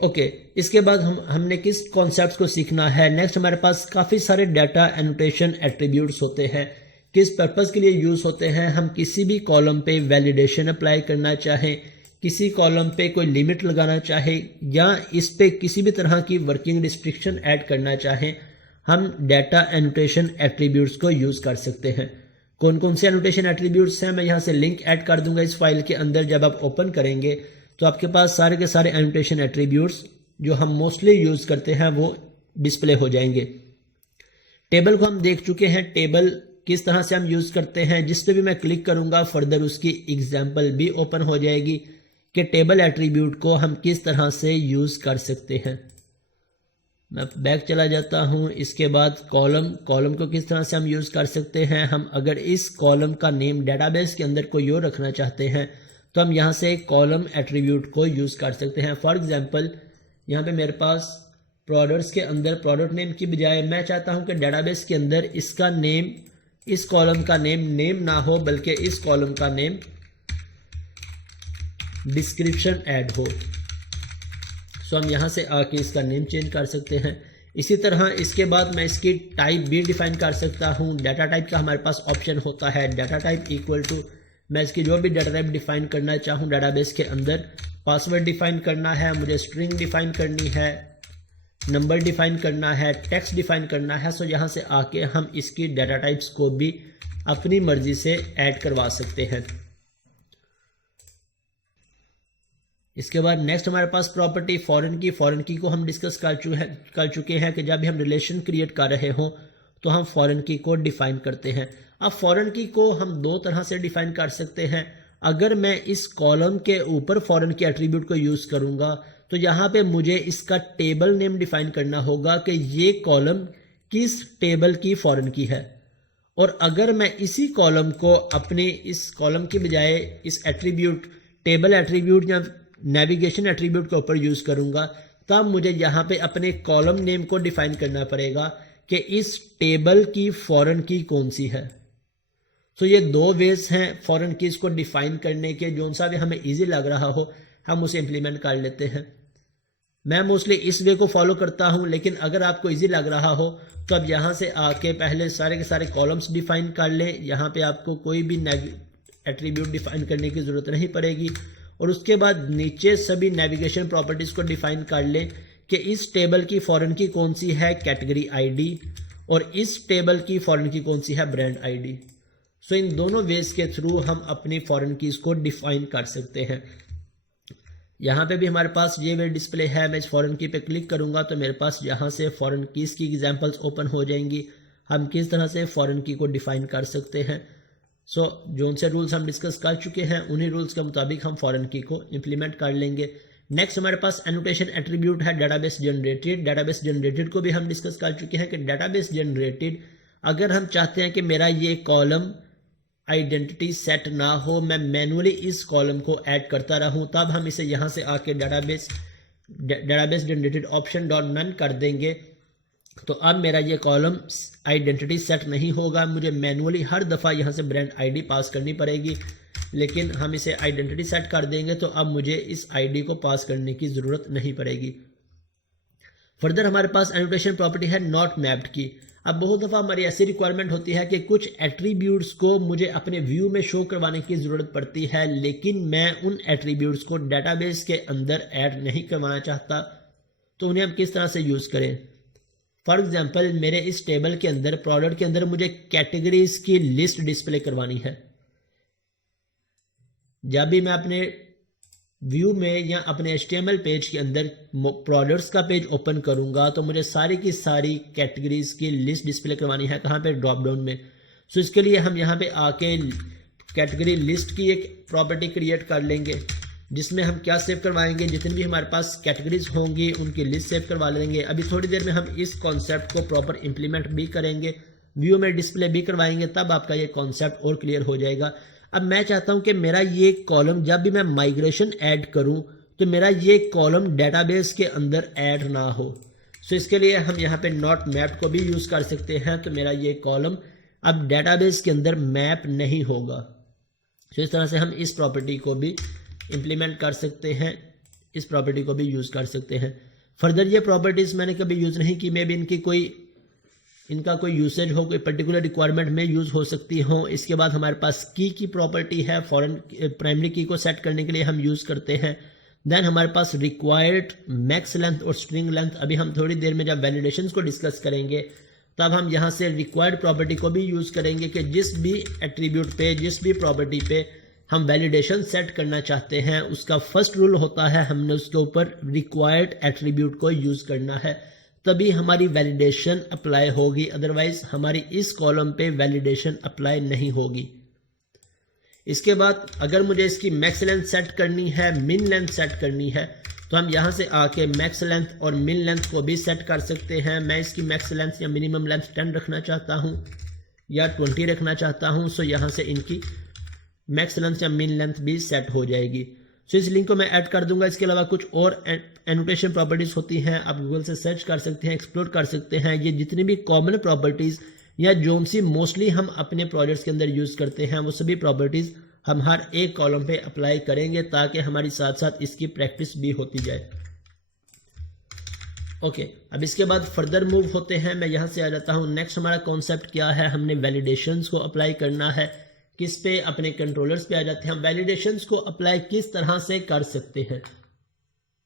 Okay, इसके बाद हमने किस कॉन्सेप्ट को सीखना है। नेक्स्ट हमारे पास काफ़ी सारे डाटा एनोटेशन एट्रीब्यूट्स होते हैं, किस पर्पज़ के लिए यूज़ होते हैं। हम किसी भी कॉलम पे वैलिडेशन अप्लाई करना चाहें, किसी कॉलम पे कोई लिमिट लगाना चाहे, या इस पे किसी भी तरह की वर्किंग रिस्ट्रिक्शन ऐड करना चाहें, हम डाटा एनोटेशन एट्रीब्यूट्स को यूज़ कर सकते हैं। कौन कौन से एनोटेशन एट्रीब्यूट्स हैं मैं यहाँ से लिंक ऐड कर दूंगा इस फाइल के अंदर। जब आप ओपन करेंगे तो आपके पास सारे के सारे एनोटेशन एट्रीब्यूट्स जो हम मोस्टली यूज़ करते हैं वो डिस्प्ले हो जाएंगे। टेबल को हम देख चुके हैं, टेबल किस तरह से हम यूज़ करते हैं। जिस पे भी मैं क्लिक करूंगा फर्दर उसकी एग्जाम्पल भी ओपन हो जाएगी कि टेबल एट्रीब्यूट को हम किस तरह से यूज़ कर सकते हैं। मैं बैक चला जाता हूं। इसके बाद कॉलम को किस तरह से हम यूज़ कर सकते हैं। हम अगर इस कॉलम का नेम डेटाबेस के अंदर कोई और रखना चाहते हैं तो हम यहाँ से कॉलम एट्रीब्यूट को यूज़ कर सकते हैं। फॉर एग्जांपल यहाँ पे मेरे पास प्रोडक्ट्स के अंदर प्रोडक्ट नेम की बजाय मैं चाहता हूँ कि डेटाबेस के अंदर इसका नेम, इस कॉलम का नेम ना हो बल्कि इस कॉलम का नेम डिस्क्रिप्शन ऐड हो। सो हम यहाँ से आके इसका नेम चेंज कर सकते हैं। इसी तरह इसके बाद मैं इसकी टाइप भी डिफाइन कर सकता हूँ। डाटा टाइप का हमारे पास ऑप्शन होता है, डाटा टाइप इक्वल टू मैं इसकी जो भी डाटा टाइप डिफाइन करना चाहूँ डाटाबेस के अंदर, पासवर्ड डिफाइन करना है मुझे, स्ट्रिंग डिफाइन करनी है, नंबर डिफाइन करना है, टेक्स्ट डिफाइन करना है। सो यहाँ से आके हम इसकी डाटा टाइप्स को भी अपनी मर्जी से ऐड करवा सकते हैं। इसके बाद नेक्स्ट हमारे पास प्रॉपर्टी फॉरेन की को हम डिस्कस कर चुके हैं कि जब भी हम रिलेशन क्रिएट कर रहे हों तो हम फॉरेन की को डिफाइन करते हैं। अब फॉरेन की को हम दो तरह से डिफाइन कर सकते हैं। अगर मैं इस कॉलम के ऊपर फॉरेन की एट्रीब्यूट को यूज़ करूंगा तो यहाँ पे मुझे इसका टेबल नेम डिफाइन करना होगा कि ये कॉलम किस टेबल की फॉरेन की है। और अगर मैं इसी कॉलम को अपने इस कॉलम के बजाय इस एट्रीब्यूट, टेबल एट्रीब्यूट या नेविगेशन एट्रीब्यूट के ऊपर यूज़ करूंगा तब मुझे यहाँ पे अपने कॉलम नेम को डिफाइन करना पड़ेगा कि इस टेबल की फॉरेन की कौन सी है। सो ये दो वेज हैं फॉरेन कीज को डिफाइन करने के। जो सा भी हमें इजी लग रहा हो हम उसे इंप्लीमेंट कर लेते हैं। मैं मोस्टली इस वे को फॉलो करता हूं, लेकिन अगर आपको इजी लग रहा हो तो अब यहाँ से आके पहले सारे के सारे कॉलम्स डिफाइन कर लें। यहाँ पे आपको कोई भी एट्रीब्यूट डिफाइन करने की ज़रूरत नहीं पड़ेगी। और उसके बाद नीचे सभी नेविगेशन प्रॉपर्टीज़ को डिफाइन कर लें कि इस टेबल की फॉरेन की कौन सी है, कैटेगरी आईडी, और इस टेबल की फॉरेन की कौन सी है, ब्रांड आईडी। सो इन दोनों वेज के थ्रू हम अपनी फॉरेन कीज़ को डिफाइन कर सकते हैं। यहाँ पे भी हमारे पास ये वे डिस्प्ले है। मैं इस फॉरेन की पे क्लिक करूँगा तो मेरे पास यहाँ से फॉरेन कीज़ की एग्जांपल्स ओपन हो जाएंगी। हम किस तरह से फॉरेन की को डिफाइन कर सकते हैं। सो जो से रूल्स हम डिस्कस कर चुके हैं उन्हीं रूल्स के मुताबिक हम फॉरेन की को इम्प्लीमेंट कर लेंगे। नेक्स्ट हमारे पास एनोटेशन एट्रीब्यूट है डेटाबेस जनरेटेड। डेटाबेस जनरेटेड को भी हम डिस्कस कर चुके हैं कि डेटाबेस जनरेटेड अगर हम चाहते हैं कि मेरा ये कॉलम आइडेंटिटी सेट ना हो, मैं मैनुअली इस कॉलम को ऐड करता रहूं, तब हम इसे यहाँ से आके database generated option dot none कर देंगे। तो अब मेरा ये कॉलम आइडेंटिटी सेट नहीं होगा, मुझे मैनुअली हर दफ़ा यहाँ से ब्रांड आईडी पास करनी पड़ेगी। लेकिन हम इसे आइडेंटिटी सेट कर देंगे तो अब मुझे इस आईडी को पास करने की ज़रूरत नहीं पड़ेगी। फर्दर हमारे पास एनोटेशन प्रॉपर्टी है नॉट मैप्ड की। अब बहुत दफ़ा हमारी ऐसी रिक्वायरमेंट होती है कि कुछ एट्रीब्यूट्स को मुझे अपने व्यू में शो करवाने की ज़रूरत पड़ती है, लेकिन मैं उन एट्रीब्यूट्स को डेटाबेस के अंदर ऐड नहीं करवाना चाहता, तो उन्हें हम किस तरह से यूज़ करें। फॉर एग्जांपल मेरे इस टेबल के अंदर, प्रोडक्ट के अंदर मुझे कैटेगरीज की लिस्ट डिस्प्ले करवानी है। जब भी मैं अपने व्यू में या अपने HTML पेज के अंदर प्रोडक्ट्स का पेज ओपन करूंगा तो मुझे सारी की सारी कैटेगरीज की लिस्ट डिस्प्ले करवानी है। कहाँ पे, ड्रॉप डाउन में। सो इसके लिए हम यहाँ पे आके कैटेगरी लिस्ट की एक प्रॉपर्टी क्रिएट कर लेंगे जिसमें हम क्या सेव करवाएंगे, जितनी भी हमारे पास कैटेगरीज होंगी उनकी लिस्ट सेव करवा लेंगे। अभी थोड़ी देर में हम इस कॉन्सेप्ट को प्रॉपर इंप्लीमेंट भी करेंगे, व्यू में डिस्प्ले भी करवाएंगे, तब आपका ये कॉन्सेप्ट और क्लियर हो जाएगा। अब मैं चाहता हूं कि मेरा ये कॉलम जब भी मैं माइग्रेशन ऐड करूं तो मेरा ये कॉलम डेटाबेस के अंदर ऐड ना हो। सो इसके लिए हम यहाँ पे नॉट मैप को भी यूज़ कर सकते हैं। तो मेरा ये कॉलम अब डेटाबेस के अंदर मैप नहीं होगा। सो इस तरह से हम इस प्रॉपर्टी को भी इम्प्लीमेंट कर सकते हैं इस प्रॉपर्टी को भी यूज़ कर सकते हैं। फर्दर ये प्रॉपर्टीज़ मैंने कभी यूज़ नहीं की, मे भी इनका कोई यूसेज हो, कोई पर्टिकुलर रिक्वायरमेंट में यूज़ हो सकती हो। इसके बाद हमारे पास की प्रॉपर्टी है, फॉरेन प्राइमरी की को सेट करने के लिए हम यूज़ करते हैं। देन हमारे पास रिक्वायर्ड मैक्स लेंथ और स्ट्रिंग लेंथ। अभी हम थोड़ी देर में जब वैलिडेशंस को डिस्कस करेंगे तब हम यहाँ से रिक्वायर्ड प्रॉपर्टी को भी यूज़ करेंगे कि जिस भी एट्रीब्यूट पे, जिस भी प्रॉपर्टी पे हम वैलिडेशन सेट करना चाहते हैं, उसका फर्स्ट रूल होता है हमने उसके ऊपर रिक्वायर्ड एट्रीब्यूट को यूज़ करना है, तभी हमारी वैलिडेशन अप्लाई होगी, अदरवाइज हमारी इस कॉलम पे वैलिडेशन अप्लाई नहीं होगी। इसके बाद अगर मुझे इसकी मैक्स लेंथ सेट करनी है, मिन लेंथ सेट करनी है, तो हम यहाँ से आके मैक्स लेंथ और मिन लेंथ को भी सेट कर सकते हैं। मैं इसकी मैक्स लेंथ या मिनिमम लेंथ 10 रखना चाहता हूँ या 20 रखना चाहता हूँ, सो यहाँ से इनकी मैक्स लेंथ या मिन लेंथ भी सेट हो जाएगी। सो इस लिंक को मैं ऐड कर दूंगा। इसके अलावा कुछ और एनोटेशन प्रॉपर्टीज़ होती हैं, आप गूगल से सर्च कर सकते हैं, एक्सप्लोर कर सकते हैं। ये जितनी भी कॉमन प्रॉपर्टीज़ या जो सी मोस्टली हम अपने प्रोजेक्ट्स के अंदर यूज़ करते हैं, वो सभी प्रॉपर्टीज़ हम हर एक कॉलम पे अप्लाई करेंगे ताकि हमारी साथ साथ इसकी प्रैक्टिस भी होती जाए। ओके, अब इसके बाद फर्दर मूव होते हैं। मैं यहाँ से आ जाता हूँ। नेक्स्ट हमारा कॉन्सेप्ट क्या है, हमने वैलिडेशंस को अप्लाई करना है। किस पे? अपने कंट्रोलर्स पे आ जाते हैं। हम वैलिडेशंस को अप्लाई किस तरह से कर सकते हैं।